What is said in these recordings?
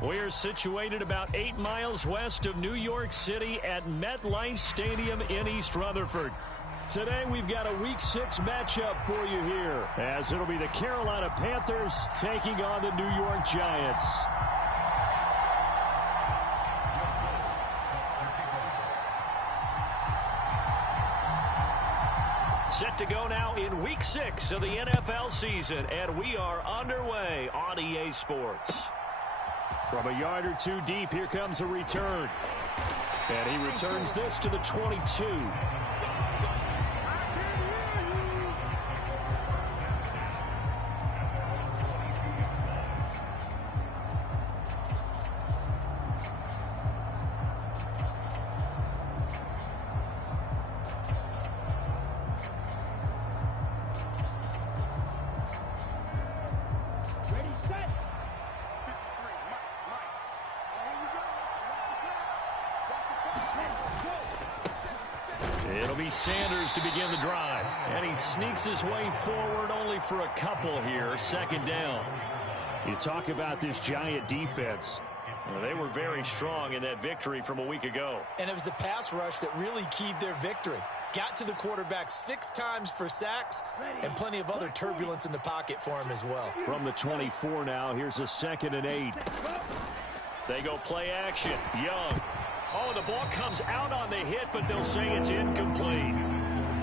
We're situated about 8 miles west of New York City at MetLife Stadium in East Rutherford. Today we've got a Week 6 matchup for you here, as it'll be the Carolina Panthers taking on the New York Giants. Set to go now in Week 6 of the NFL season, and we are underway on EA Sports. From a yard or two deep, here comes a return. And he returns this to the 22. It'll be Sanders to begin the drive. And he sneaks his way forward only for a couple here. Second down. You talk about this Giant defense. Well, they were very strong in that victory from a week ago. And it was the pass rush that really keyed their victory. Got to the quarterback 6 times for sacks and plenty of other turbulence in the pocket for him as well. From the 24 now, here's a 2nd and 8. They go play action. Young. Oh, the ball comes out on the hit, but they'll say it's incomplete.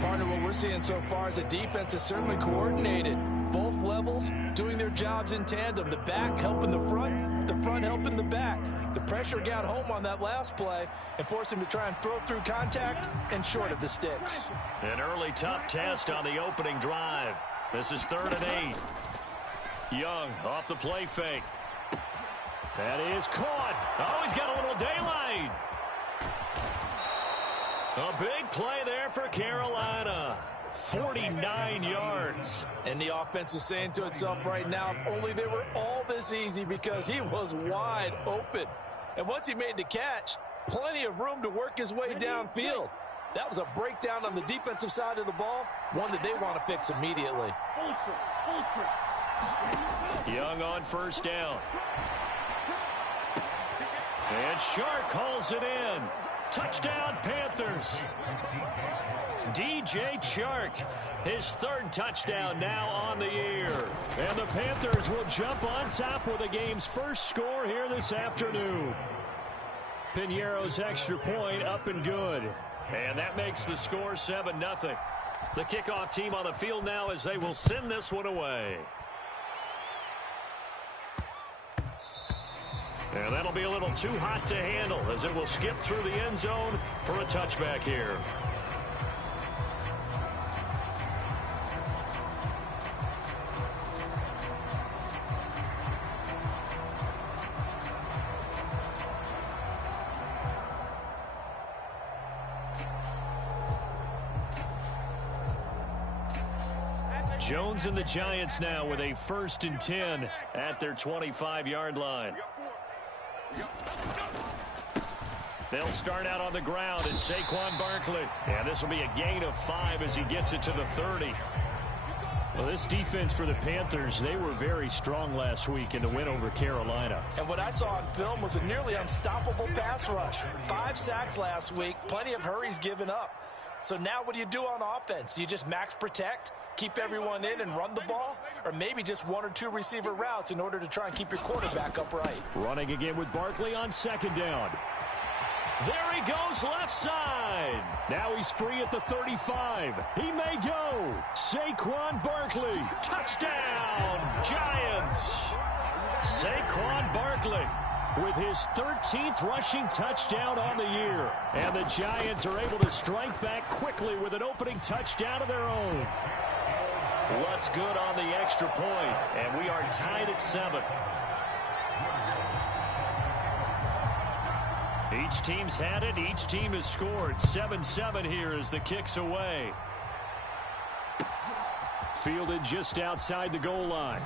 Partner, what we're seeing so far is the defense is certainly coordinated. Both levels doing their jobs in tandem. The back helping the front helping the back. The pressure got home on that last play and forced him to try and throw through contact and short of the sticks. An early tough test on the opening drive. This is 3rd and 8. Young off the play fake. That is caught. Oh, he's got a little daylight. A big play there for Carolina. 49 yards. And the offense is saying to itself right now, if only they were all this easy, because he was wide open. And once he made the catch, plenty of room to work his way downfield. That was a breakdown on the defensive side of the ball, one that they want to fix immediately. Young on 1st down. And Shark calls it in. Touchdown, Panthers. DJ Chark, his 3rd touchdown now on the year. And the Panthers will jump on top with the game's first score here this afternoon. Piñeiro's extra point up and good. And that makes the score 7-0. The kickoff team on the field now as they will send this one away. And that'll be a little too hot to handle as it will skip through the end zone for a touchback here. Jones and the Giants now with a 1st and 10 at their 25-yard line. They'll start out on the ground, and Saquon Barkley. And this will be a gain of 5 as he gets it to the 30. Well, this defense for the Panthers, they were very strong last week in the win over Carolina. And what I saw on film was a nearly unstoppable pass rush. 5 sacks last week, plenty of hurries given up. So now what do you do on offense? You just max protect, keep everyone in and run the ball, or maybe just 1 or 2 receiver routes in order to try and keep your quarterback upright. Running again with Barkley on 2nd down. There he goes left side. Now he's free at the 35. He may go. Saquon Barkley. Touchdown, Giants. Saquon Barkley with his 13th rushing touchdown on the year. And the Giants are able to strike back quickly with an opening touchdown of their own. What's good on the extra point? And we are tied at 7. Each team's had it. Each team has scored. 7-7 here as the kick's away. Fielded just outside the goal line.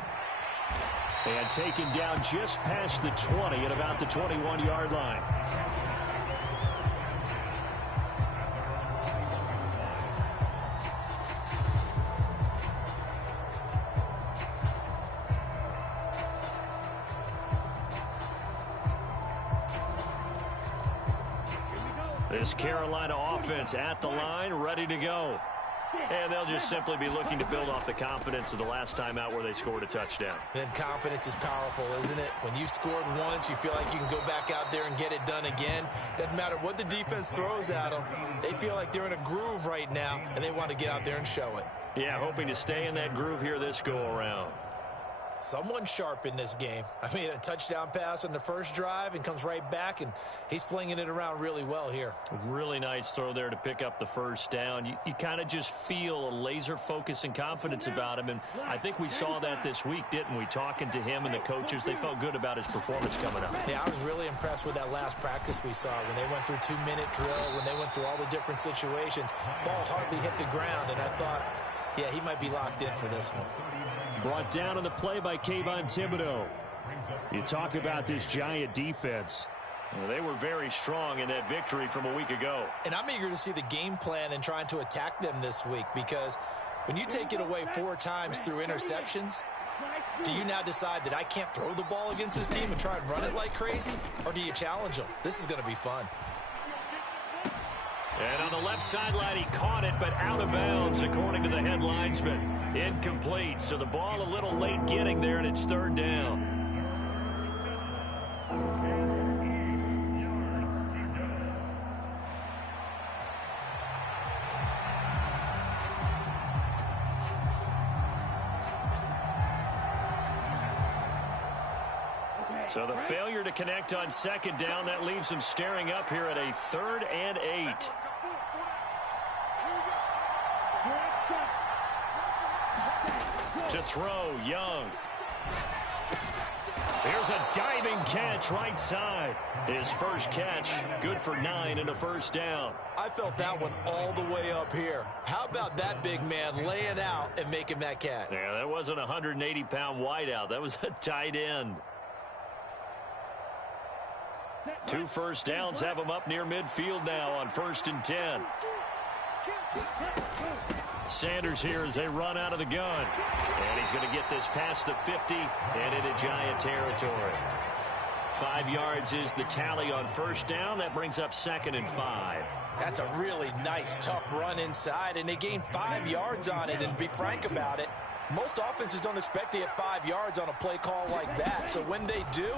And taken down just past the 20 at about the 21-yard line. This Carolina offense at the line, ready to go. And they'll just simply be looking to build off the confidence of the last time out where they scored a touchdown. Then confidence is powerful, isn't it? When you've scored once, you feel like you can go back out there and get it done again. Doesn't matter what the defense throws at them. They feel like they're in a groove right now, and they want to get out there and show it. Yeah, hoping to stay in that groove here this go-around. Someone sharp in this game. I mean, a touchdown pass on the first drive and comes right back, and he's flinging it around really well here. Really nice throw there to pick up the first down. You kind of just feel a laser focus and confidence about him, and I think we saw that this week, didn't we? Talking to him and the coaches, they felt good about his performance coming up. Yeah, I was really impressed with that last practice we saw when they went through 2-minute drill, when they went through all the different situations. Ball hardly hit the ground, and I thought, yeah, he might be locked in for this one. Brought down on the play by Kayvon Thibodeau. You talk about this Giant defense. Well, they were very strong in that victory from a week ago. And I'm eager to see the game plan and trying to attack them this week, because when you take it away 4 times through interceptions, do you now decide that I can't throw the ball against this team and try and run it like crazy? Or do you challenge them? This is going to be fun. And on the left sideline, he caught it, but out of bounds, according to the head linesman. Incomplete, so the ball a little late getting there, and it's 3rd down. So the failure to connect on 2nd down, that leaves him staring up here at a 3rd and 8. To throw, Young. Here's a diving catch right side. His first catch, good for 9 and a first down. I felt that one all the way up here. How about that big man laying out and making that catch? Yeah, that wasn't a 180-pound wideout. That was a tight end. 2 first downs have him up near midfield now on 1st and 10. Sanders here as they run out of the gun. And he's going to get this past the 50 and into Giant territory. 5 yards is the tally on 1st down. That brings up 2nd and 5. That's a really nice, tough run inside, and they gained 5 yards on it. And to be frank about it, most offenses don't expect to get 5 yards on a play call like that. So when they do,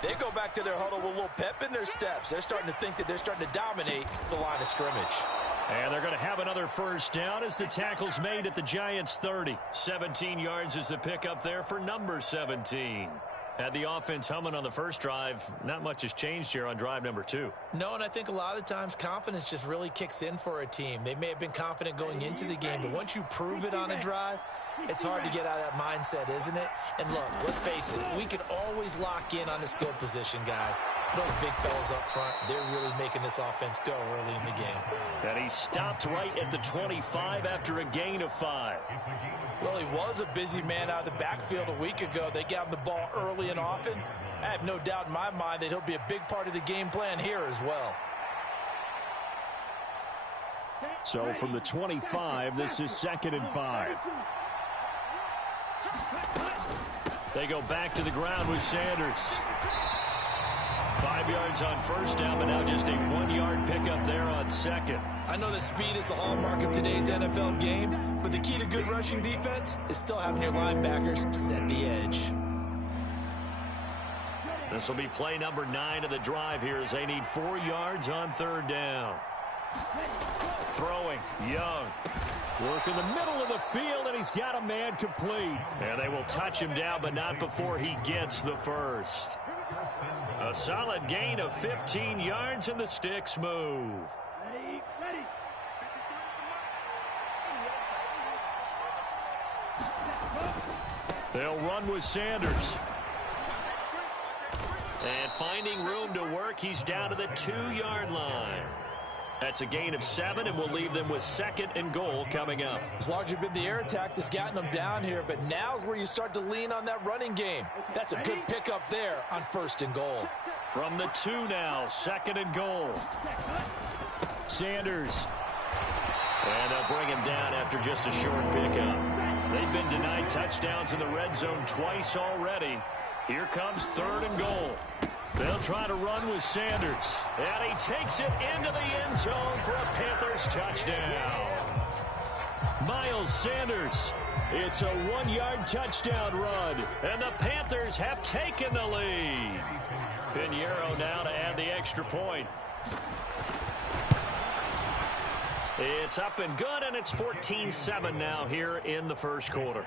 they go back to their huddle with a little pep in their steps. They're starting to think that they're starting to dominate the line of scrimmage. And they're going to have another first down as the tackle's made at the Giants' 30. 17 yards is the pickup there for number 17. Had the offense humming on the first drive. Not much has changed here on drive number 2. No, and I think a lot of times confidence just really kicks in for a team. They may have been confident going into the game, but once you prove it on a drive, it's hard to get out of that mindset, isn't it? And look, let's face it, we can always lock in on the skill position, guys. Those big fellas up front, they're really making this offense go early in the game. And he stopped right at the 25 after a gain of 5. Well, he was a busy man out of the backfield a week ago. They got him the ball early and often. I have no doubt in my mind that he'll be a big part of the game plan here as well. So from the 25, this is 2nd and 5. They go back to the ground with Sanders. 5 yards on 1st down, but now just a 1-yard pickup there on 2nd. I know that speed is the hallmark of today's NFL game, but the key to good rushing defense is still having your linebackers set the edge. This will be play number 9 of the drive here as they need 4 yards on 3rd down. Throwing, Young. Work in the middle of the field, and he's got a man complete. And they will touch him down, but not before he gets the first. A solid gain of 15 yards, and the sticks move. They'll run with Sanders. And finding room to work, he's down to the 2-yard line. That's a gain of 7, and we'll leave them with 2nd and goal coming up. As long as you've been the air attack that's gotten them down here, but now's where you start to lean on that running game. That's a good pickup there on 1st and goal. From the 2 now, 2nd and goal. Sanders. And they'll bring him down after just a short pickup. They've been denied touchdowns in the red zone twice already. Here comes 3rd and goal. They'll try to run with Sanders. And he takes it into the end zone for a Panthers touchdown. Miles Sanders. It's a 1-yard touchdown run. And the Panthers have taken the lead. Pinheiro now to add the extra point. It's up and good, and it's 14-7 now here in the first quarter.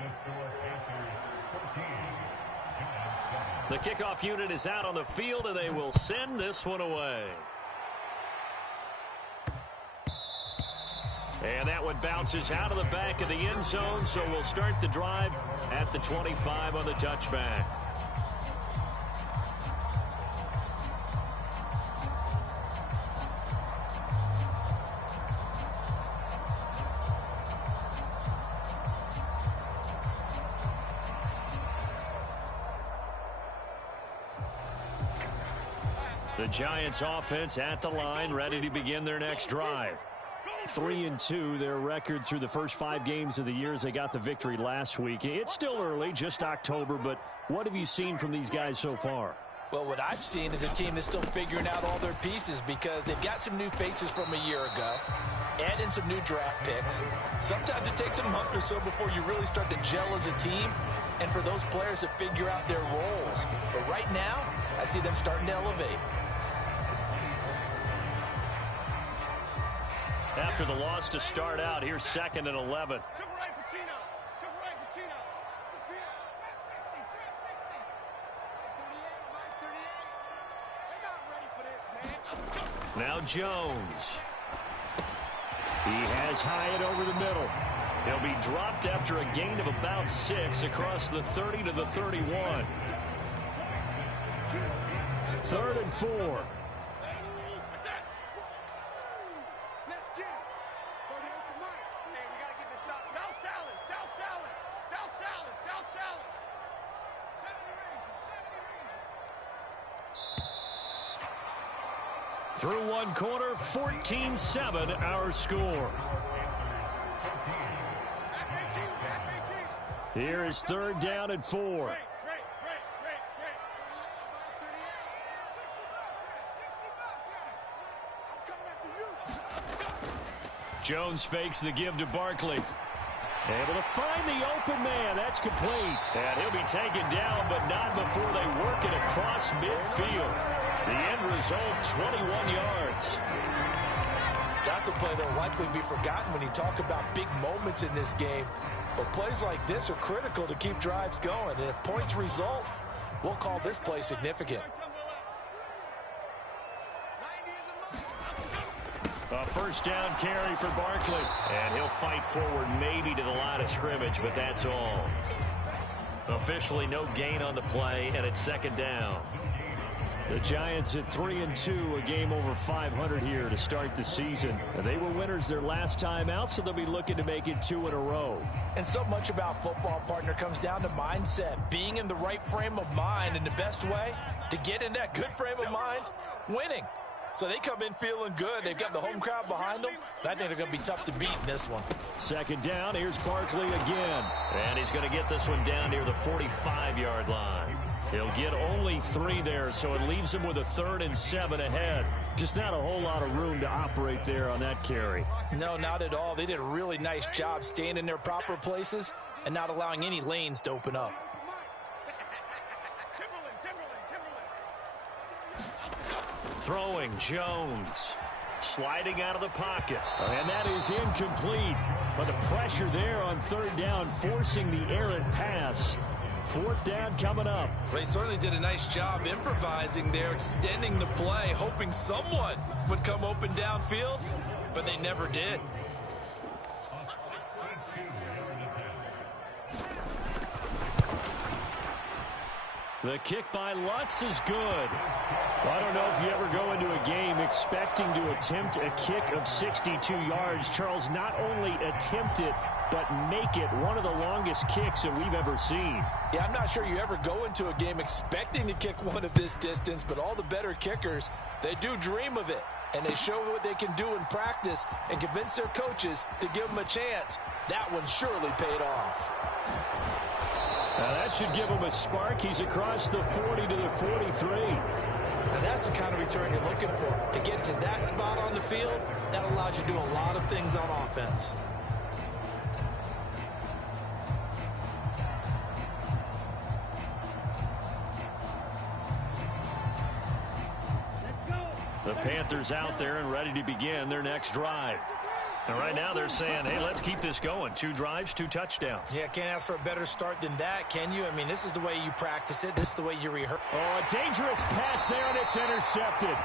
The kickoff unit is out on the field, and they will send this one away. And that one bounces out of the back of the end zone, so we'll start the drive at the 25 on the touchback. The Giants offense at the line, ready to begin their next drive. 3-2, their record through the first 5 games of the year as they got the victory last week. It's still early, just October, but what have you seen from these guys so far? Well, what I've seen is a team that's still figuring out all their pieces because they've got some new faces from a year ago, add in some new draft picks. Sometimes it takes a month or so before you really start to gel as a team and for those players to figure out their roles. But right now, I see them starting to elevate. After the loss to start out, here's 2nd and 11. Now Jones. He has Hyatt over the middle. He'll be dropped after a gain of about 6 across the 30 to the 31. 3rd and 4. Through one quarter, 14-7 our score. Here is 3rd down and 4. Jones fakes the give to Barkley. Able to find the open man. That's complete. And he'll be taken down, but not before they work it across midfield. The end result, 21 yards. That's a play that will likely be forgotten when you talk about big moments in this game. But plays like this are critical to keep drives going. And if points result, we'll call this play significant. A 1st down carry for Barkley. And he'll fight forward maybe to the line of scrimmage, but that's all. Officially no gain on the play, and it's 2nd down. The Giants at 3-2, a game over 500 here to start the season. They were winners their last time out, so they'll be looking to make it 2 in a row. And so much about football, partner, comes down to mindset, being in the right frame of mind, and the best way to get in that good frame of mind, winning. So they come in feeling good. They've got the home crowd behind them. I think they're going to be tough to beat in this one. 2nd down, here's Barkley again. And he's going to get this one down near the 45-yard line. He'll get only 3 there, so it leaves him with a 3rd and 7 ahead. Just not a whole lot of room to operate there on that carry. No, not at all. They did a really nice job staying in their proper places and not allowing any lanes to open up. Throwing Jones. Sliding out of the pocket. And that is incomplete. But the pressure there on 3rd down, forcing the errant pass. 4th down coming up. They certainly did a nice job improvising there, extending the play, hoping someone would come open downfield, but they never did. The kick by Lutz is good. I don't know if you ever go into a game expecting to attempt a kick of 62 yards. Charles, not only attempt it, but make it one of the longest kicks that we've ever seen. Yeah, I'm not sure you ever go into a game expecting to kick one of this distance, but all the better kickers, they do dream of it. And they show what they can do in practice and convince their coaches to give them a chance. That one surely paid off. Now that should give him a spark. He's across the 40 to the 43. Now that's the kind of return you're looking for. To get to that spot on the field, that allows you to do a lot of things on offense. The Panthers out there and ready to begin their next drive. And right now they're saying, hey, let's keep this going. 2 drives, 2 touchdowns. Yeah, can't ask for a better start than that, can you? I mean, this is the way you practice it. This is the way you rehearse. Oh, a dangerous pass there, and it's intercepted.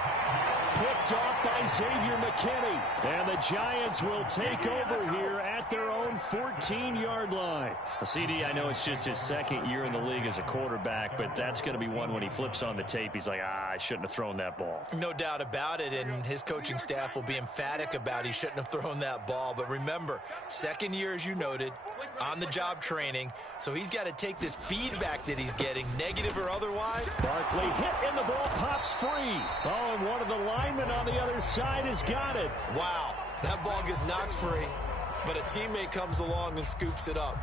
Picked off by Xavier McKinney. And the Giants will take over here at their own 14-yard line. CD, I know it's just his second year in the league as a quarterback, but that's going to be one when he flips on the tape. He's like, I shouldn't have thrown that ball. No doubt about it, and his coaching staff will be emphatic about he shouldn't have thrown that ball. But remember, second year, as you noted, on-the-job training, so he's got to take this feedback that he's getting, negative or otherwise. Barkley hit, and the ball pops free. Oh, and one of the linemen on the other side has got it. Wow, that ball gets knocked free, but a teammate comes along and scoops it up.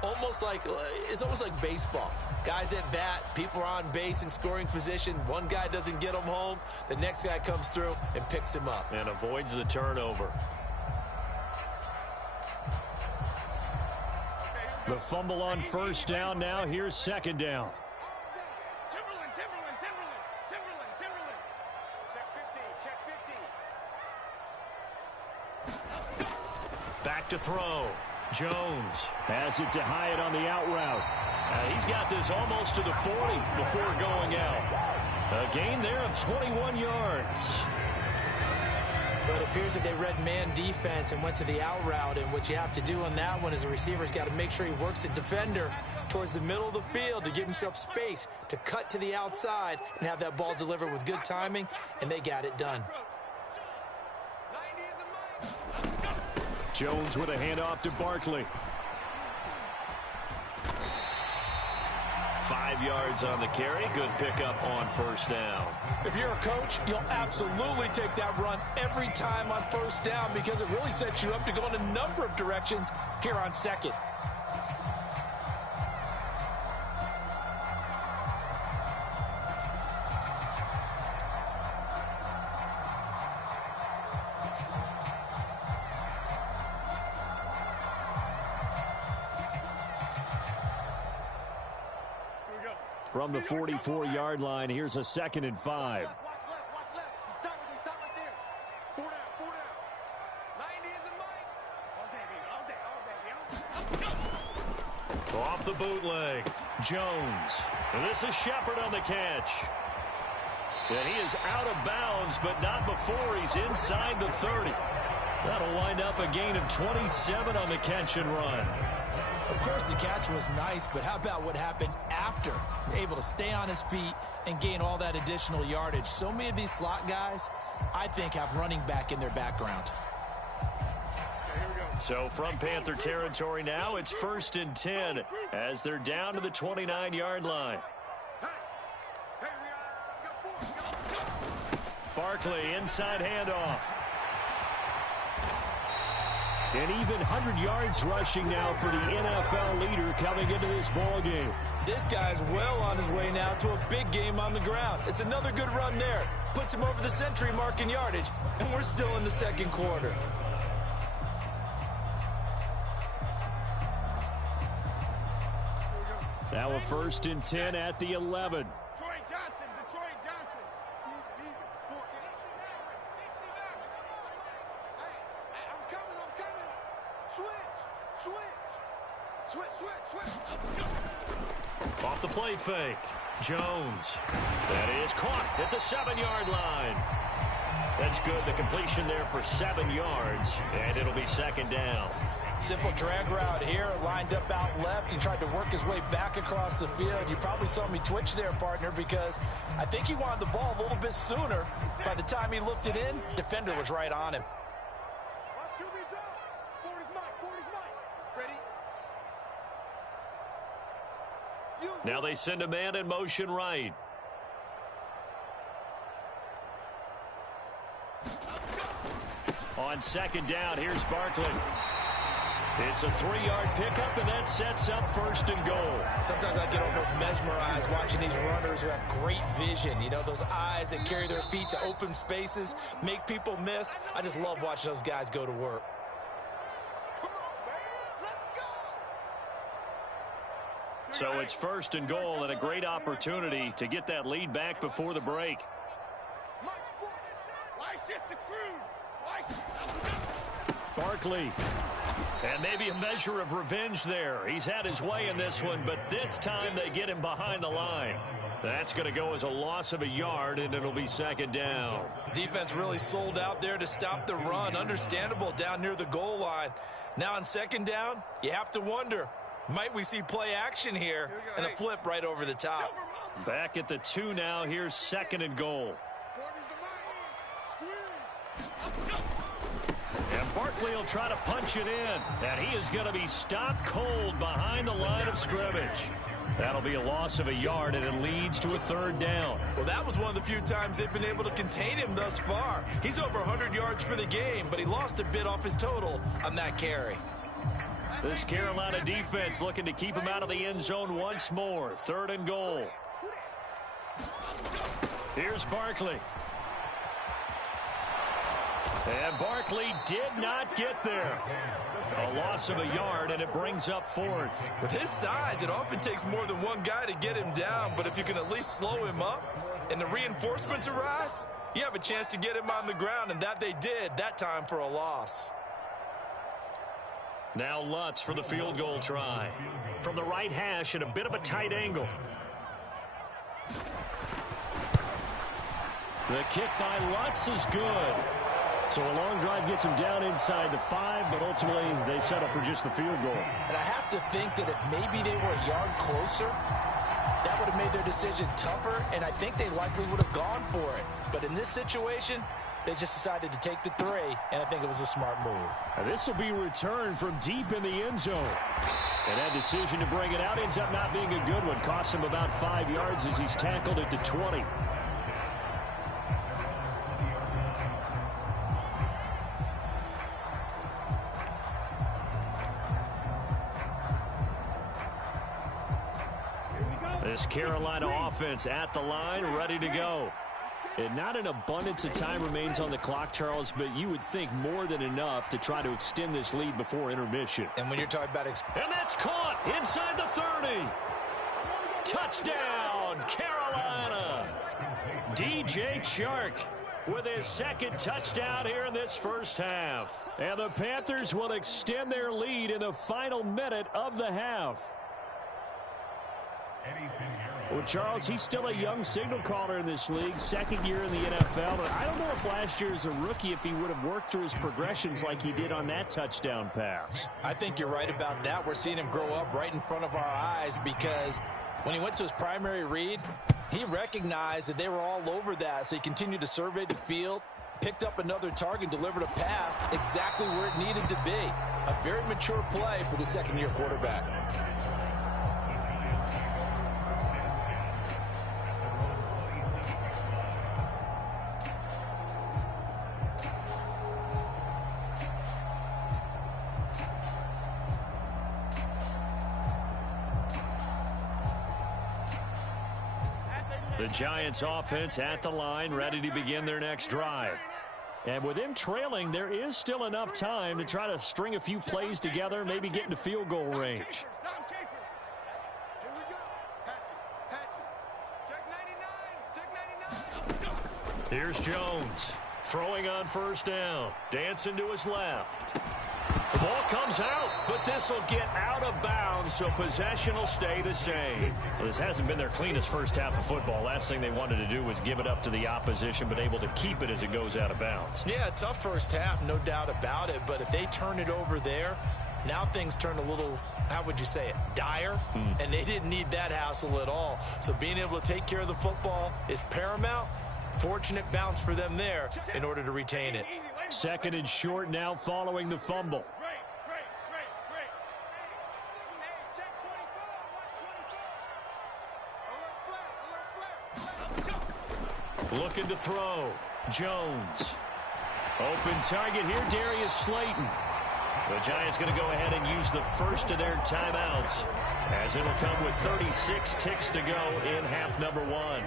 It's almost like baseball. Guys at bat, people are on base in scoring position. One guy doesn't get him home. The next guy comes through and picks him up. And avoids the turnover. The fumble on first down now. Here's second down. Back to throw. Jones has it to Hyatt on the out route. He's got this almost to the 40 before going out. A gain there of 21 yards. But it appears that they read man defense and went to the out route. And what you have to do on that one is a receiver's got to make sure he works the defender towards the middle of the field to give himself space to cut to the outside and have that ball delivered with good timing. And they got it done. Jones with a handoff to Barkley. 5 yards on the carry. Good pickup on first down. If you're a coach, you'll absolutely take that run every time on first down because it really sets you up to go in a number of directions here on second. From the 44-yard line, here's a 2nd and 5. Watch left. Stop right there. 4 down. 90 is a mine. All day. Off the bootleg. Jones. And this is Shepard on the catch. And he is out of bounds, but not before he's inside the 30. That'll wind up a gain of 27 on the catch and run. Of course, the catch was nice, but how about what happened after? Able to stay on his feet and gain all that additional yardage. So many of these slot guys, I think, have running back in their background. So from Panther territory now, it's 1st and 10 as they're down to the 29-yard line. Barkley, inside handoff. An even 100 yards rushing now for the NFL leader coming into this ball game. This guy's well on his way now to a big game on the ground. It's another good run there. Puts him over the century mark in yardage, and we're still in the second quarter. Now a 1st and 10 at the 11. Detroit Johnson. Hey, I'm coming. Switch. Off the play fake. Jones. That is caught at the 7-yard line. That's good. The completion there for 7 yards, and it'll be 2nd down. Simple drag route here, lined up out left. He tried to work his way back across the field. You probably saw me twitch there, partner, because I think he wanted the ball a little bit sooner. By the time he looked it in, defender was right on him. Now they send a man in motion right. On 2nd down, here's Barkley. It's a 3-yard pickup, and that sets up 1st and goal. Sometimes I get almost mesmerized watching these runners who have great vision. You know, those eyes that carry their feet to open spaces, make people miss. I just love watching those guys go to work. Come on, baby. Let's go. So it's 1st and goal, and a great opportunity to get that lead back before the break. March forward. Why shift to crude? Why shift? Barkley. And maybe a measure of revenge there. He's had his way in this one, but this time they get him behind the line. That's going to go as a loss of a yard, and it'll be 2nd down. Defense really sold out there to stop the run. Understandable down near the goal line. Now on 2nd down, you have to wonder, might we see play action here and a flip right over the top? Back at the 2 now. Here's 2nd and goal. And Barkley will try to punch it in. And he is going to be stopped cold behind the line of scrimmage. That'll be a loss of a yard, and it leads to a 3rd down. Well, that was one of the few times they've been able to contain him thus far. He's over 100 yards for the game, but he lost a bit off his total on that carry. This Carolina defense looking to keep him out of the end zone once more. 3rd and goal. Here's Barkley. And Barkley did not get there. A loss of a yard, and it brings up 4th. With his size, it often takes more than one guy to get him down, but if you can at least slow him up and the reinforcements arrive, you have a chance to get him on the ground, and that they did, that time for a loss. Now Lutz for the field goal try. From the right hash at a bit of a tight angle. The kick by Lutz is good. So a long drive gets him down inside the 5, but ultimately they settle for just the field goal. And I have to think that if maybe they were a yard closer, that would have made their decision tougher, and I think they likely would have gone for it. But in this situation, they just decided to take the 3, and I think it was a smart move. This will be returned from deep in the end zone. And that decision to bring it out ends up not being a good one. Costs him about 5 yards as he's tackled at the 20. This Carolina offense at the line, ready to go. And not an abundance of time remains on the clock, Charles, but you would think more than enough to try to extend this lead before intermission. And when you're talking about... And that's caught inside the 30. Touchdown, Carolina. DJ Chark with his 2nd touchdown here in this first half. And the Panthers will extend their lead in the final minute of the half. Well, Charles, he's still a young signal caller in this league, 2nd year in the NFL. But I don't know if last year as a rookie, if he would have worked through his progressions like he did on that touchdown pass. I think you're right about that. We're seeing him grow up right in front of our eyes because when he went to his primary read, he recognized that they were all over that. So he continued to survey the field, picked up another target, delivered a pass exactly where it needed to be. A very mature play for the 2nd-year quarterback. The Giants offense at the line, ready to begin their next drive. And with them trailing, there is still enough time to try to string a few plays together, maybe get into field goal range. Here's Jones throwing on 1st down, dancing to his left. The ball comes out, but this will get out of bounds, so possession will stay the same. Well, this hasn't been their cleanest first half of football. Last thing they wanted to do was give it up to the opposition, but able to keep it as it goes out of bounds. Yeah, tough first half, no doubt about it. But if they turn it over there, now things turn a little, how would you say it, dire? And they didn't need that hassle at all. So being able to take care of the football is paramount. Fortunate bounce for them there in order to retain it. 2nd and short now following the fumble. Looking to throw. Jones. Open target here, Darius Slayton. The Giants going to go ahead and use the first of their timeouts, as it'll come with 36 ticks to go in half number one.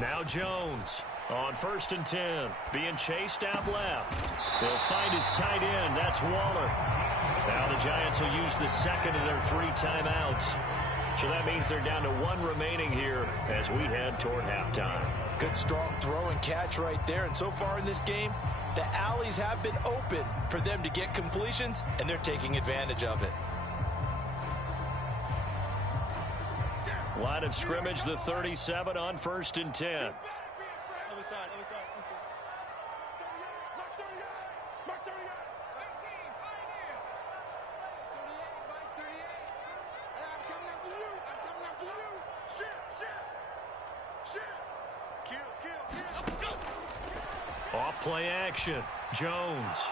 Now Jones on 1st and 10, being chased out left. They'll find his tight end. That's Waller. Now the Giants will use the second of their 3 timeouts. So that means they're down to 1 remaining here as we head toward halftime. Good strong throw and catch right there. And so far in this game, the alleys have been open for them to get completions, and they're taking advantage of it. Line of scrimmage, the 37 on 1st and 10. Off play action. Jones.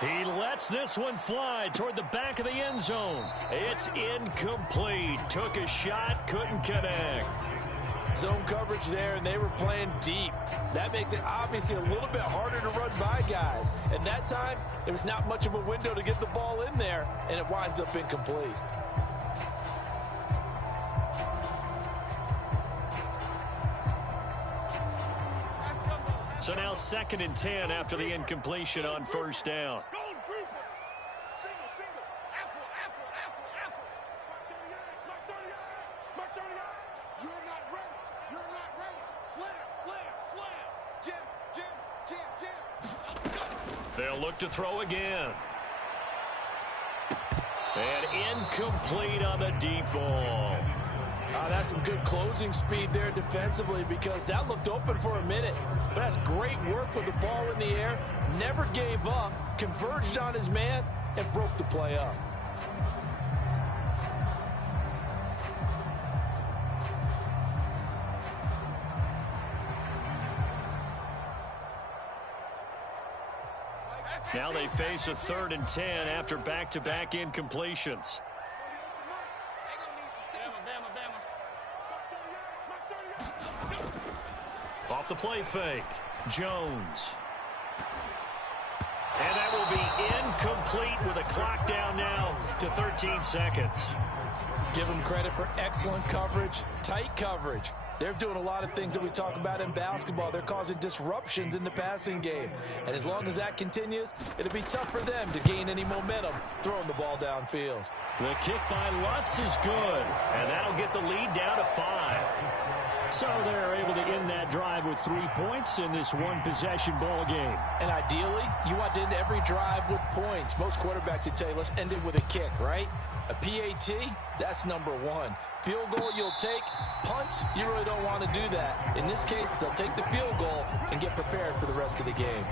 He lets this one fly toward the back of the end zone. It's incomplete. Took a shot, couldn't connect. Zone coverage there, and they were playing deep. That makes it obviously a little bit harder to run by guys. And that time, there was not much of a window to get the ball in there, and it winds up incomplete. So now 2nd and 10 after the incompletion on 1st down. They'll look to throw again. And incomplete on the deep ball. That's some good closing speed there defensively, because that looked open for a minute. But that's great work with the ball in the air. Never gave up, converged on his man, and broke the play up. Now they face a 3rd and 10 after back-to-back incompletions. Off the play fake, Jones. And that will be incomplete with a clock down now to 13 seconds. Give them credit for excellent coverage, tight coverage. They're doing a lot of things that we talk about in basketball. They're causing disruptions in the passing game. And as long as that continues, it'll be tough for them to gain any momentum throwing the ball downfield. The kick by Lutz is good, and that'll get the lead down to 5. So they're able to end that drive with 3 points in this one-possession ball game. And ideally, you want to end every drive with points. Most quarterbacks would tell you, let's end it with a kick, right? A PAT, that's number 1. Field goal you'll take. Punts, you really don't want to do that. In this case, they'll take the field goal and get prepared for the rest of the game.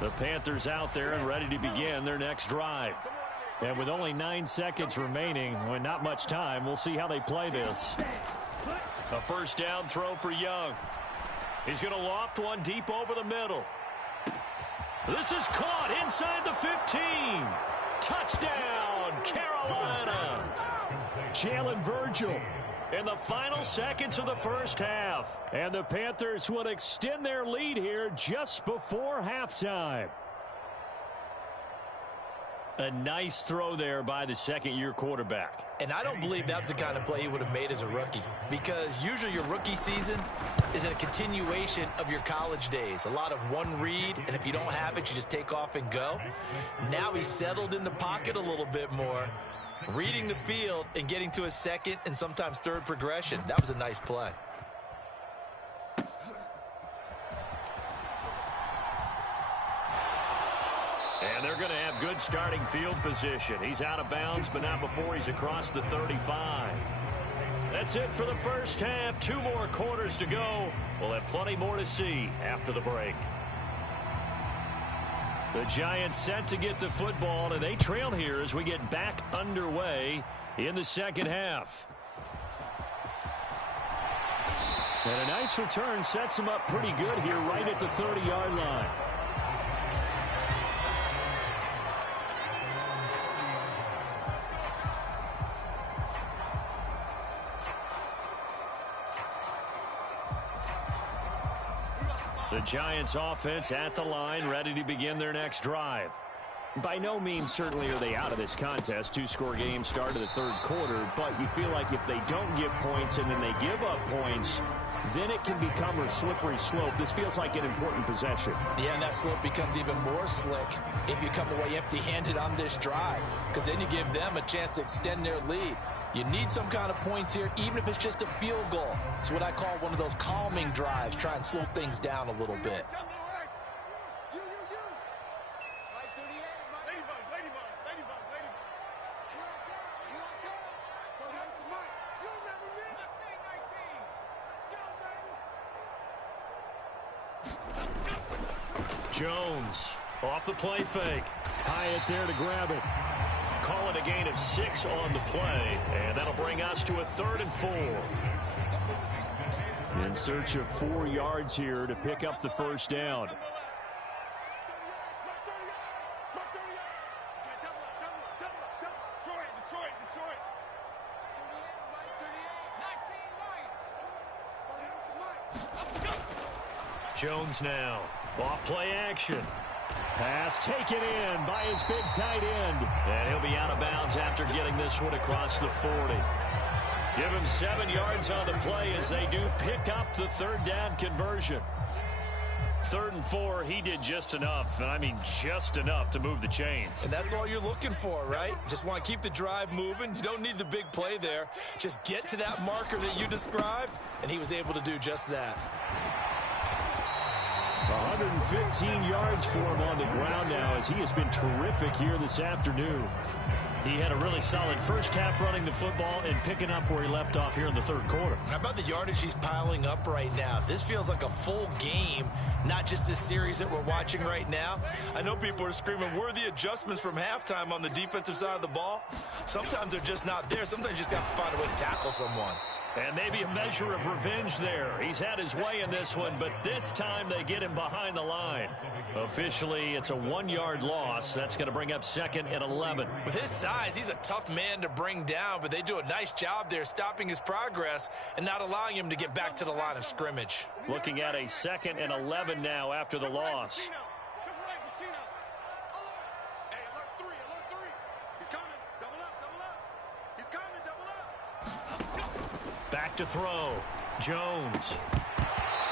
The Panthers out there and ready to begin their next drive. And with only 9 seconds remaining, with not much time, we'll see how they play this. A 1st down throw for Young. He's going to loft one deep over the middle. This is caught inside the 15. Touchdown, Carolina. Jalen Virgil in the final seconds of the 1st half. And the Panthers will extend their lead here just before halftime. A nice throw there by the 2nd-year quarterback. And I don't believe that was the kind of play he would have made as a rookie, because usually your rookie season is a continuation of your college days. A lot of one read, and if you don't have it, you just take off and go. Now he's settled in the pocket a little bit more, reading the field and getting to his 2nd and sometimes 3rd progression. That was a nice play. And they're going to have good starting field position. He's out of bounds, but not before he's across the 35. That's it for the 1st half. 2 more quarters to go. We'll have plenty more to see after the break. The Giants set to get the football, and they trail here as we get back underway in the second half. And a nice return sets them up pretty good here right at the 30-yard line. The Giants offense at the line, ready to begin their next drive. By no means certainly are they out of this contest. Two-score game start of the third quarter, but you feel like if they don't get points and then they give up points, then it can become a slippery slope. This feels like an important possession. Yeah, and that slope becomes even more slick if you come away empty-handed on this drive, because then you give them a chance to extend their lead. You need some kind of points here, even if it's just a field goal. It's what I call one of those calming drives. Try and slow things down a little bit. Jones off the play fake. Hyatt there to grab it. Call it a gain of 6 on the play, and that'll bring us to a 3rd and 4. In search of 4 yards here to pick up the first down. Jones now. Off play action. Pass taken in by his big tight end. And he'll be out of bounds after getting this one across the 40. Give him 7 yards on the play as they do pick up the 3rd down conversion. 3rd and 4, he did just enough, and I mean just enough to move the chains. And that's all you're looking for, right? Just want to keep the drive moving. You don't need the big play there. Just get to that marker that you described, and he was able to do just that. 115 yards for him on the ground now as he has been terrific here this afternoon. He had a really solid first half running the football and picking up where he left off here in the 3rd quarter. How about the yardage he's piling up right now? This feels like a full game, not just this series that we're watching right now. I know people are screaming, where are the adjustments from halftime on the defensive side of the ball? Sometimes they're just not there. Sometimes you just got to find a way to tackle someone. And maybe a measure of revenge there. He's had his way in this one, but this time they get him behind the line. Officially, it's a 1-yard loss. That's going to bring up 2nd and 11. With his size, he's a tough man to bring down, but they do a nice job there stopping his progress and not allowing him to get back to the line of scrimmage. Looking at a 2nd and 11 now after the loss. Back to throw. Jones.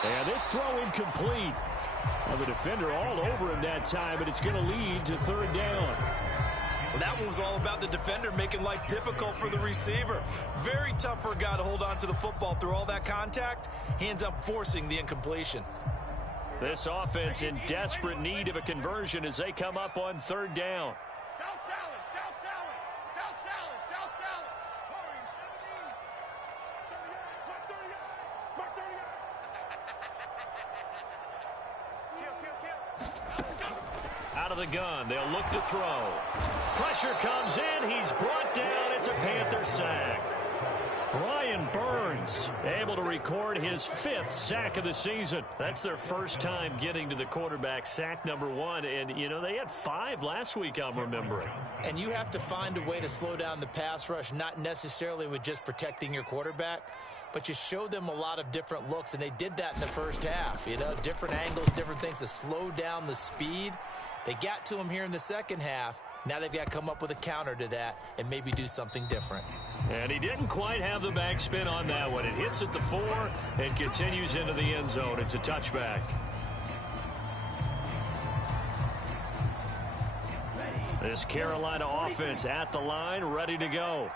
And this throw incomplete. Well, the defender all over him that time, but it's going to lead to 3rd down. Well, that one was all about the defender making life difficult for the receiver. Very tough for a guy to hold on to the football through all that contact. He ends up forcing the incompletion. This offense in desperate need of a conversion as they come up on 3rd down. Out of the gun, they'll look to throw. Pressure comes in, he's brought down, it's a Panther sack. Brian Burns able to record his 5th sack of the season. That's their first time getting to the quarterback, sack number 1, and you know they had 5 last week, I'm remembering. And you have to find a way to slow down the pass rush, not necessarily with just protecting your quarterback, but you show them a lot of different looks, and they did that in the first half. You know, different angles, different things to slow down the speed. They got to him here in the second half. Now they've got to come up with a counter to that and maybe do something different. And he didn't quite have the backspin on that one. It hits at the 4 and continues into the end zone. It's a touchback. This Carolina offense at the line, ready to go.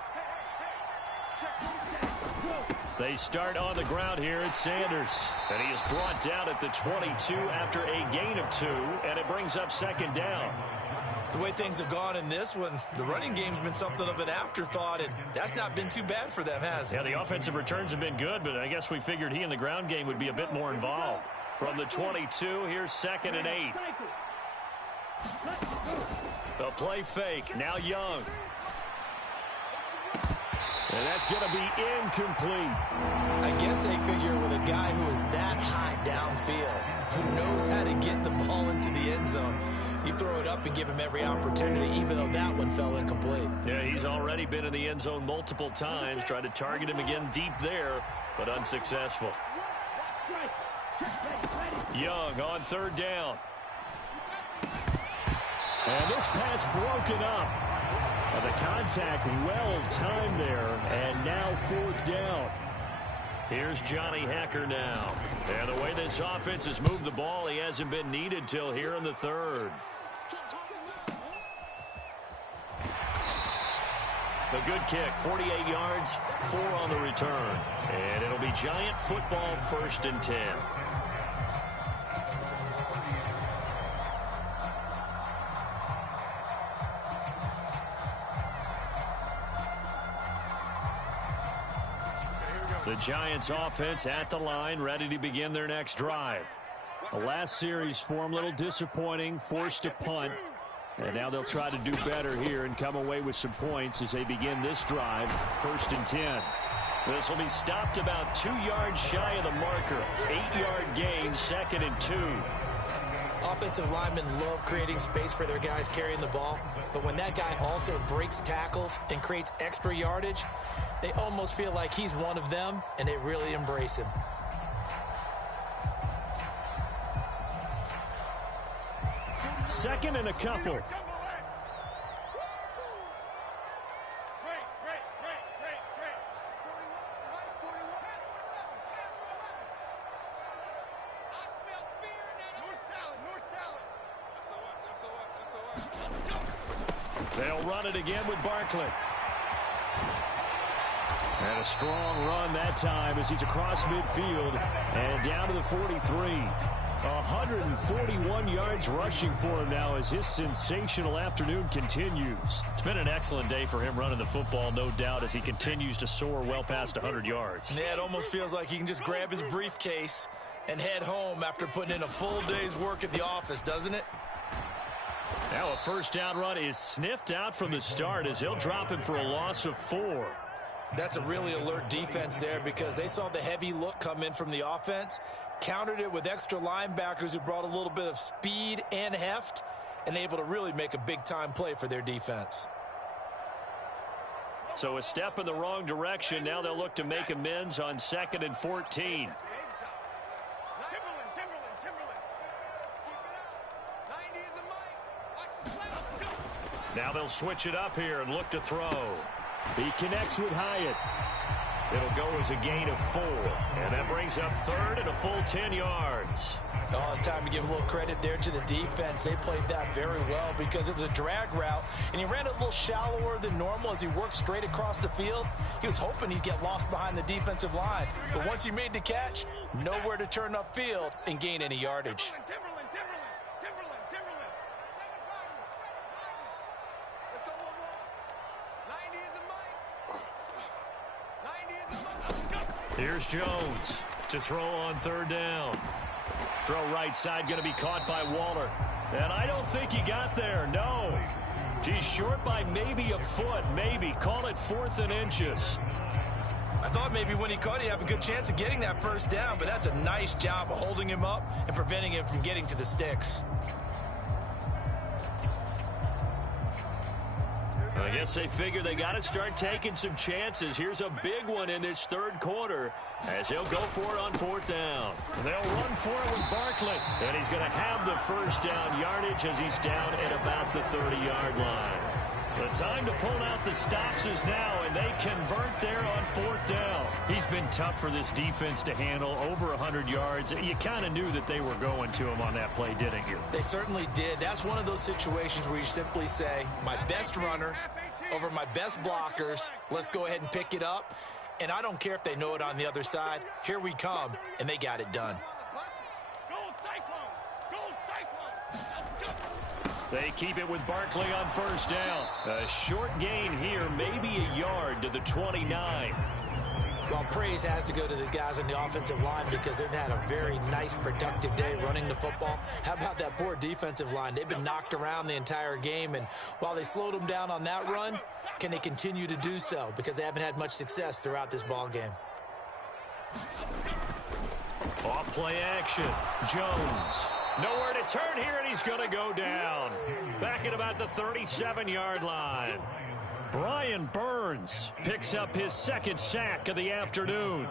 They start on the ground here at Sanders. And he is brought down at the 22 after a gain of 2, and it brings up 2nd down. The way things have gone in this one, the running game's been something of an afterthought, and that's not been too bad for them, has it? Yeah, the offensive returns have been good, but I guess we figured he in the ground game would be a bit more involved. From the 22, here's 2nd and 8. The play fake. Now Young. And that's going to be incomplete. I guess they figure with a guy who is that high downfield, who knows how to get the ball into the end zone, you throw it up and give him every opportunity, even though that one fell incomplete. Yeah, he's already been in the end zone multiple times. Tried to target him again deep there, but unsuccessful. Young on third down. And this pass broken up. The contact well timed there, and now fourth down. Here's Johnny Hacker now. And the way this offense has moved the ball, he hasn't been needed till here in the third. The good kick, 48 yards, 4 on the return. And it'll be Giant football, 1st and 10. The Giants offense at the line, ready to begin their next drive. The last series for them, a little disappointing, forced a punt. And now they'll try to do better here and come away with some points as they begin this drive, 1st and 10. This will be stopped about 2 yards shy of the marker. 8-yard gain, 2nd and 2. Offensive linemen love creating space for their guys carrying the ball, but when that guy also breaks tackles and creates extra yardage, they almost feel like he's one of them, and they really embrace him. Second and a couple. They'll run it again with Barkley. And a strong run that time as he's across midfield and down to the 43. 141 yards rushing for him now as his sensational afternoon continues. It's been an excellent day for him running the football, no doubt, as he continues to soar well past 100 yards. Yeah, it almost feels like he can just grab his briefcase and head home after putting in a full day's work at the office, doesn't it? Now a first down run is sniffed out from the start as he'll drop him for a loss of 4. That's a really alert defense there because they saw the heavy look come in from the offense, countered it with extra linebackers who brought a little bit of speed and heft, and able to really make a big-time play for their defense. So a step in the wrong direction. Now they'll look to make amends on 2nd and 14. Now they'll switch it up here and look to throw. He connects with Hyatt. It'll go as a gain of 4. And that brings up 3rd and a full 10 yards. Oh, it's time to give a little credit there to the defense. They played that very well because it was a drag route, and he ran it a little shallower than normal as he worked straight across the field. He was hoping he'd get lost behind the defensive line. But once he made the catch, nowhere to turn upfield and gain any yardage. Here's Jones to throw on 3rd down. Throw right side, going to be caught by Waller. And I don't think he got there, no. He's short by maybe a foot, maybe. Call it 4th and inches. I thought maybe when he caught, he'd have a good chance of getting that first down, but that's a nice job of holding him up and preventing him from getting to the sticks. I guess they figure they got to start taking some chances. Here's a big one in this 3rd quarter as he'll go for it on 4th down. They'll run for it with Barkley. And he's going to have the first down yardage as he's down at about the 30-yard line. The time to pull out the stops is now, and they convert there on 4th down. He's been tough for this defense to handle, over 100 yards. You kind of knew that they were going to him on that play, didn't you? They certainly did. That's one of those situations where you simply say, my best runner over my best blockers, let's go ahead and pick it up. And I don't care if they know it on the other side. Here we come, and they got it done. They keep it with Barkley on 1st down. A short gain here, maybe a yard to the 29. Well, praise has to go to the guys on the offensive line because they've had a very nice, productive day running the football. How about that poor defensive line? They've been knocked around the entire game, and while they slowed them down on that run, can they continue to do so? Because they haven't had much success throughout this ball game. Off play action. Jones. Nowhere to turn here, and he's going to go down. Back at about the 37-yard line. Brian Burns picks up his second sack of the afternoon.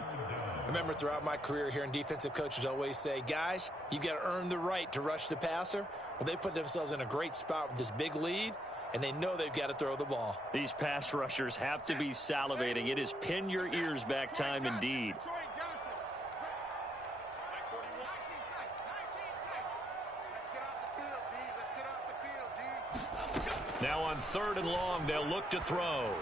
Remember, throughout my career here in defensive coaches always say, guys, you got to earn the right to rush the passer. Well, they put themselves in a great spot with this big lead, and they know they've got to throw the ball. These pass rushers have to be salivating. It is pin your ears back time indeed. Now on 3rd and long, they'll look to throw.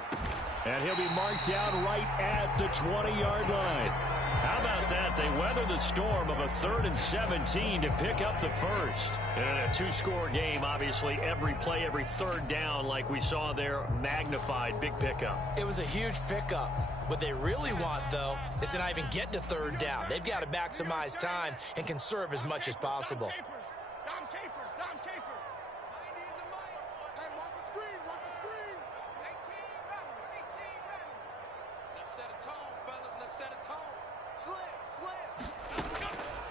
And he'll be marked down right at the 20-yard line. How about that? They weather the storm of a 3rd and 17 to pick up the first. And in a two-score game, obviously, every play, every third down, like we saw there, magnified, big pickup. It was a huge pickup. What they really want, though, is to not even get to 3rd down. They've got to maximize time and conserve as much as possible.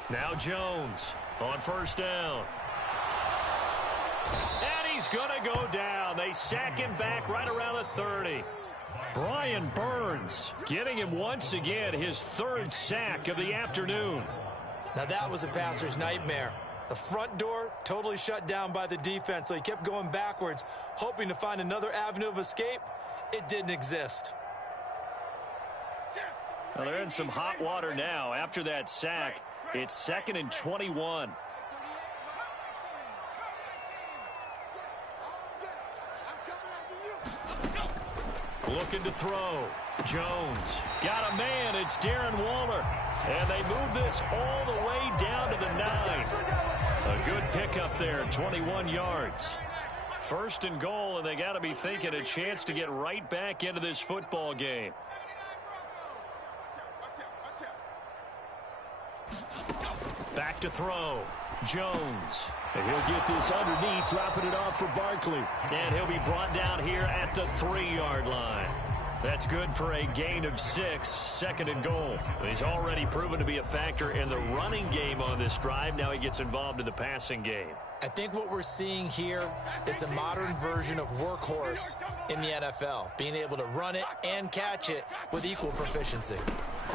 Now Jones on 1st down. And he's going to go down. They sack him back right around the 30. Brian Burns getting him once again his 3rd sack of the afternoon. Now that was a passer's nightmare. The front door totally shut down by the defense, so he kept going backwards, hoping to find another avenue of escape. It didn't exist. Well, they're in some hot water now after that sack. It's 2nd and 21. Looking to throw. Jones got a man. It's Darren Waller. And they move this all the way down to the 9. A good pickup there, 21 yards. 1st and goal, and they got to be thinking a chance to get right back into this football game. Back to throw. Jones. And he'll get this underneath, dropping it off for Barkley. And he'll be brought down here at the 3-yard line. That's good for a gain of 6, 2nd and goal. He's already proven to be a factor in the running game on this drive. Now he gets involved in the passing game. I think what we're seeing here is the modern version of workhorse in the NFL, being able to run it and catch it with equal proficiency.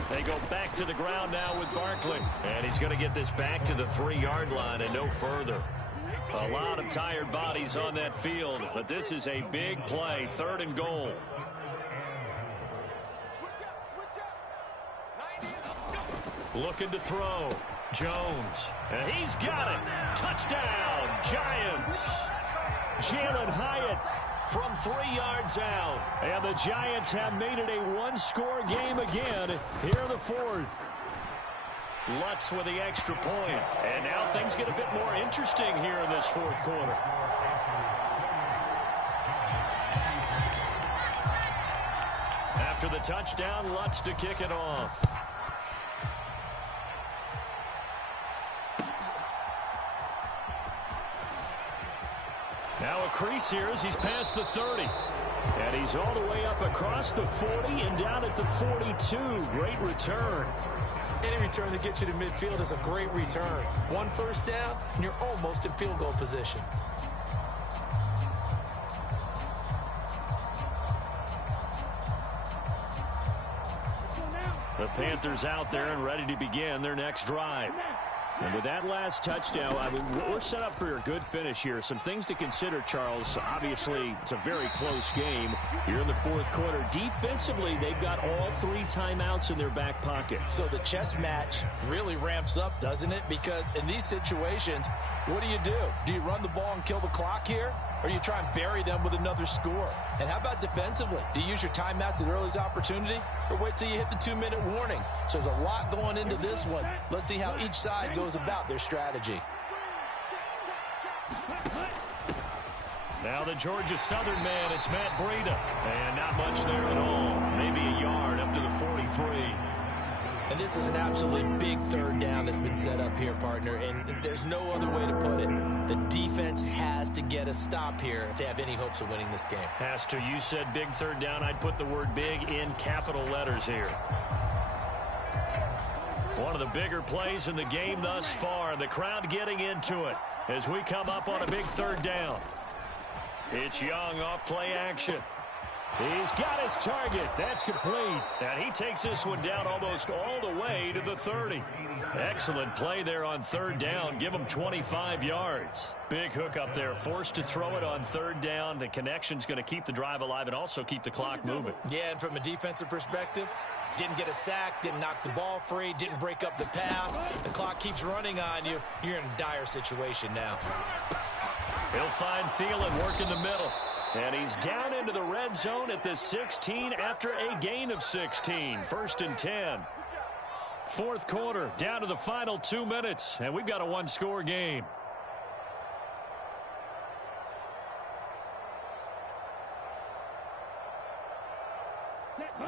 They go back to the ground now with Barkley. And he's going to get this back to the 3-yard line and no further. A lot of tired bodies on that field, but this is a big play, 3rd and goal. Looking to throw. Jones. And he's got it. Touchdown, Giants. Jalen Hyatt from 3 yards out. And the Giants have made it a one-score game again here in the 4th. Lutz with the extra point. And now things get a bit more interesting here in this 4th quarter. After the touchdown, Lutz to kick it off. Now a crease here as he's past the 30. And he's all the way up across the 40 and down at the 42. Great return. Any return that gets you to midfield is a great return. 1 first down, and you're almost in field goal position. The Panthers out there and ready to begin their next drive. And with that last touchdown, I mean, we're set up for a good finish here. Some things to consider, Charles. Obviously, it's a very close game here in the 4th quarter. Defensively, they've got all 3 timeouts in their back pocket. So the chess match really ramps up, doesn't it? Because in these situations, what do? Do you run the ball and kill the clock here? Or do you try and bury them with another score? And how about defensively? Do you use your timeouts at earliest opportunity? Or wait till you hit the 2-minute warning? So there's a lot going into this one. Let's see how each side goes about their strategy. Now the Georgia Southern man, it's Matt Breida. And not much there at all. Maybe a yard up up to the 43. And this is an absolutely big third down that's been set up here, partner, and there's no other way to put it. The defense has to get a stop here if they have any hopes of winning this game. Has to. You said big third down. I'd put the word big in capital letters here. One of the bigger plays in the game thus far. The crowd getting into it as we come up on a big third down. It's Young off play action. He's got his target. That's complete. And he takes this one down almost all the way to the 30. Excellent play there on third down. Give him 25 yards. Big hook up there. Forced to throw it on third down. The connection's going to keep the drive alive and also keep the clock moving. Yeah, and from a defensive perspective, didn't get a sack, didn't knock the ball free, didn't break up the pass. The clock keeps running on you. You're in a dire situation now. He'll find Thielen work in the middle. And he's down into the red zone at the 16 after a gain of 16. 1st and 10. Fourth quarter, down to the final 2 minutes. And we've got a one-score game.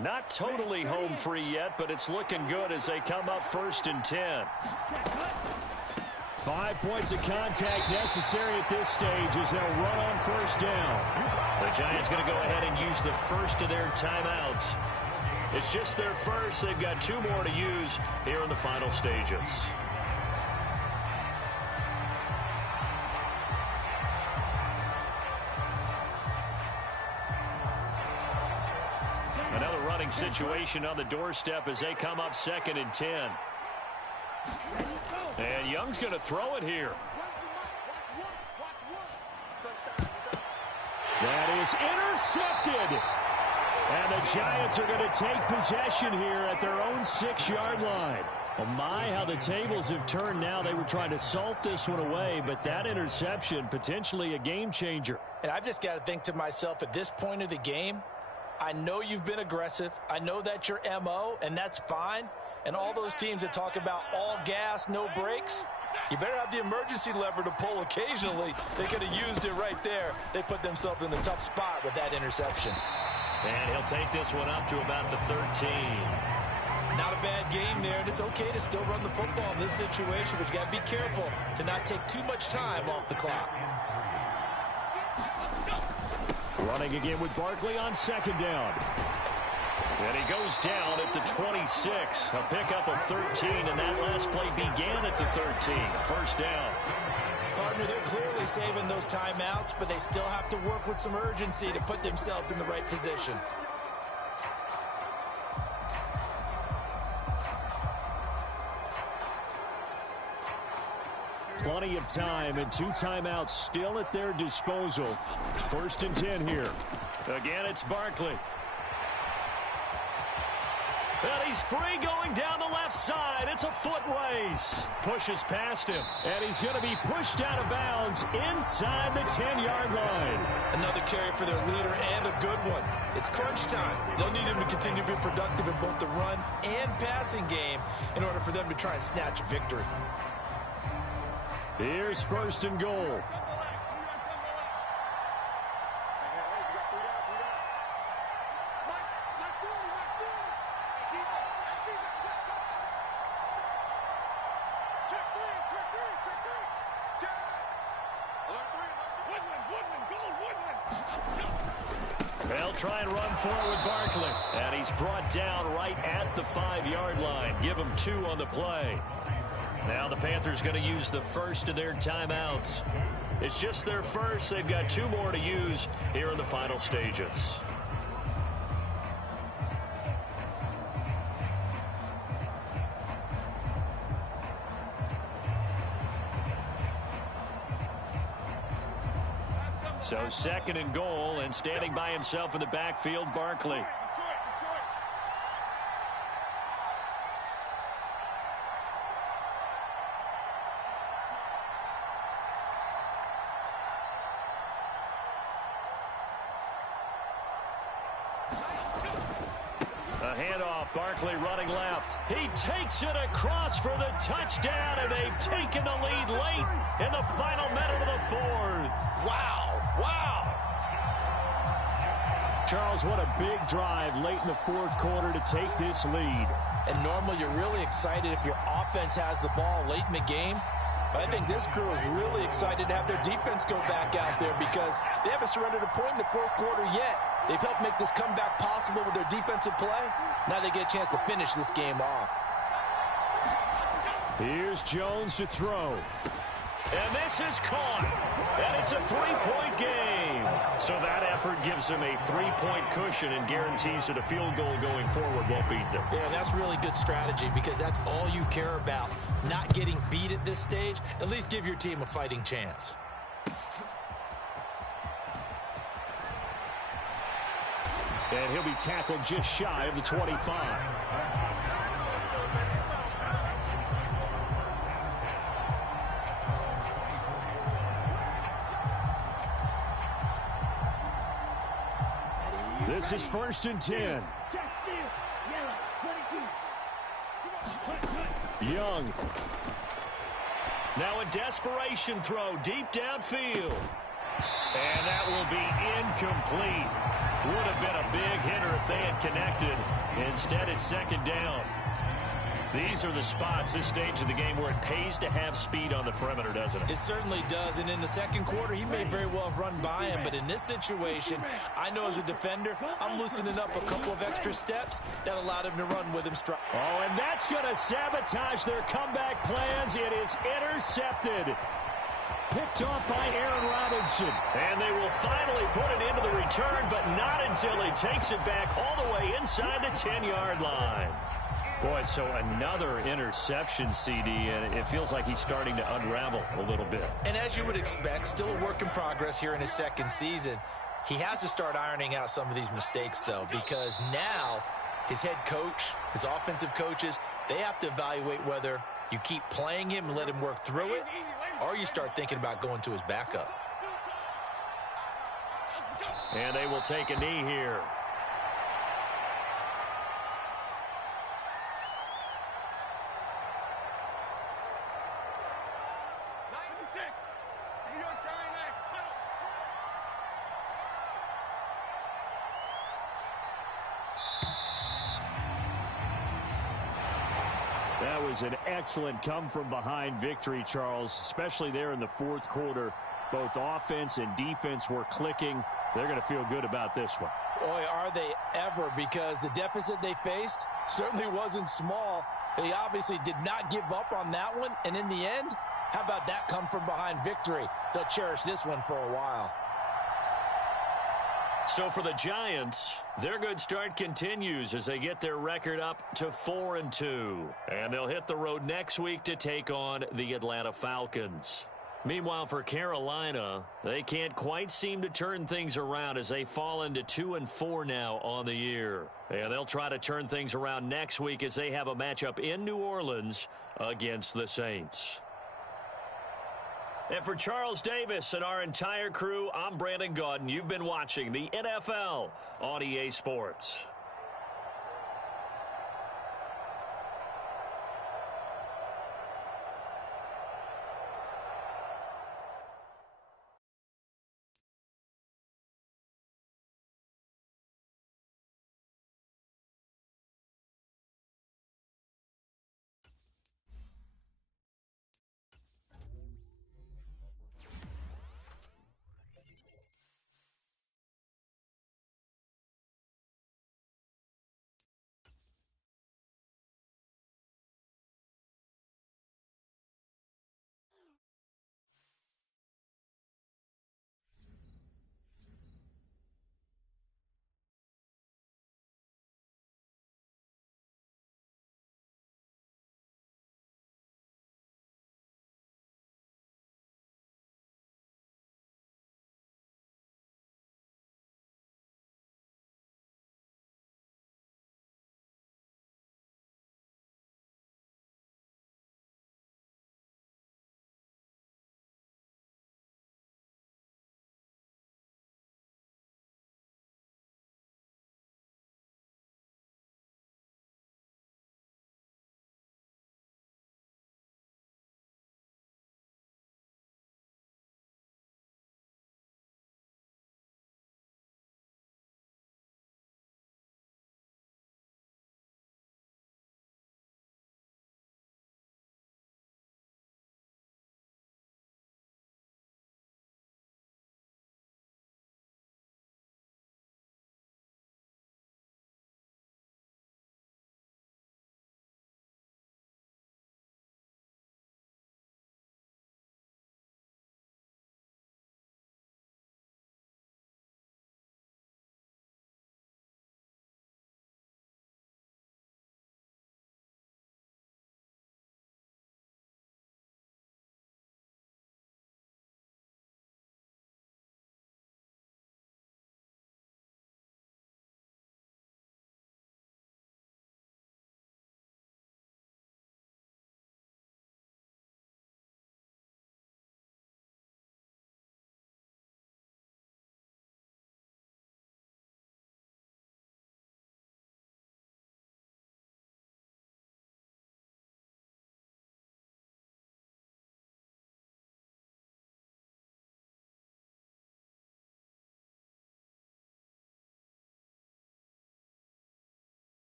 Not totally home free yet, but it's looking good as they come up 1st and 10. 5 points of contact necessary at this stage as they'll run on 1st down. The Giants going to go ahead and use the first of their timeouts. It's just their first. They've got 2 more to use here in the final stages. Another running situation on the doorstep as they come up 2nd and 10. And Young's going to throw it here. That is intercepted. And the Giants are going to take possession here at their own 6-yard line. Oh my, how the tables have turned now. They were trying to salt this one away, but that interception, potentially a game changer. And I've just got to think to myself at this point of the game, I know you've been aggressive. I know that's your MO, and that's fine. And all those teams that talk about all gas, no brakes, you better have the emergency lever to pull occasionally. They could have used it right there. They put themselves in a tough spot with that interception. And he'll take this one up to about the 13. Not a bad game there, and it's okay to still run the football in this situation, but you got to be careful to not take too much time off the clock. Running again with Barkley on 2nd down. And he goes down at the 26. A pickup of 13, and that last play began at the 13. 1st down. Partner, they're clearly saving those timeouts, but they still have to work with some urgency to put themselves in the right position. Plenty of time and 2 timeouts still at their disposal. 1st and 10 here. Again, it's Barkley. And he's free going down the left side. It's a foot race. Pushes past him. And he's going to be pushed out of bounds inside the 10-yard line. Another carry for their leader and a good one. It's crunch time. They'll need him to continue to be productive in both the run and passing game in order for them to try and snatch a victory. Here's 1st and goal. They'll try and run forward Barkley. And he's brought down right at the 5-yard line. Give him 2 on the play. Now the Panthers going to use the first of their timeouts. It's just their first. They've got 2 more to use here in the final stages. So 2nd and goal, and standing by himself in the backfield, Barkley. A handoff, Barkley running left. He takes it across for the touchdown, and they've taken the lead late in the final minute of the 4th. Wow. Wow. Charles, what a big drive late in the fourth quarter to take this lead. And normally you're really excited if your offense has the ball late in the game. But I think this crew is really excited to have their defense go back out there because they haven't surrendered a point in the fourth quarter yet. They've helped make this comeback possible with their defensive play. Now they get a chance to finish this game off. Here's Jones to throw. And this is caught. And it's a three-point game. So that effort gives them a three-point cushion and guarantees that a field goal going forward won't beat them. Yeah, that's really good strategy because that's all you care about. Not getting beat at this stage. At least give your team a fighting chance. And he'll be tackled just shy of the 25. This is 1st and 10. Young. Now a desperation throw deep downfield. And that will be incomplete. Would have been a big hitter if they had connected. Instead, it's 2nd down. These are the spots, this stage of the game, where it pays to have speed on the perimeter, doesn't it? It certainly does, and in the second quarter, he may very well have run by him, but in this situation, I know as a defender, I'm loosening up a couple of extra steps that allowed him to run with him. Oh, and that's going to sabotage their comeback plans. It is intercepted. Picked off by Aaron Robinson. And they will finally put it into the return, but not until he takes it back all the way inside the 10-yard line. Boy, so another interception, CD, and it feels like he's starting to unravel a little bit. And as you would expect, still a work in progress here in his second season. He has to start ironing out some of these mistakes, though, because now his head coach, his offensive coaches, they have to evaluate whether you keep playing him and let him work through it, or you start thinking about going to his backup. And they will take a knee here. That was an excellent come-from-behind victory, Charles, especially there in the fourth quarter. Both offense and defense were clicking. They're going to feel good about this one. Boy, are they ever, because the deficit they faced certainly wasn't small. They obviously did not give up on that one, and in the end, how about that come-from-behind victory? They'll cherish this one for a while. So for the Giants, their good start continues as they get their record up to 4-2. And they'll hit the road next week to take on the Atlanta Falcons. Meanwhile, for Carolina, they can't quite seem to turn things around as they fall into 2-4 now on the year. And they'll try to turn things around next week as they have a matchup in New Orleans against the Saints. And for Charles Davis and our entire crew, I'm Brandon Gaudin. You've been watching the NFL on EA Sports.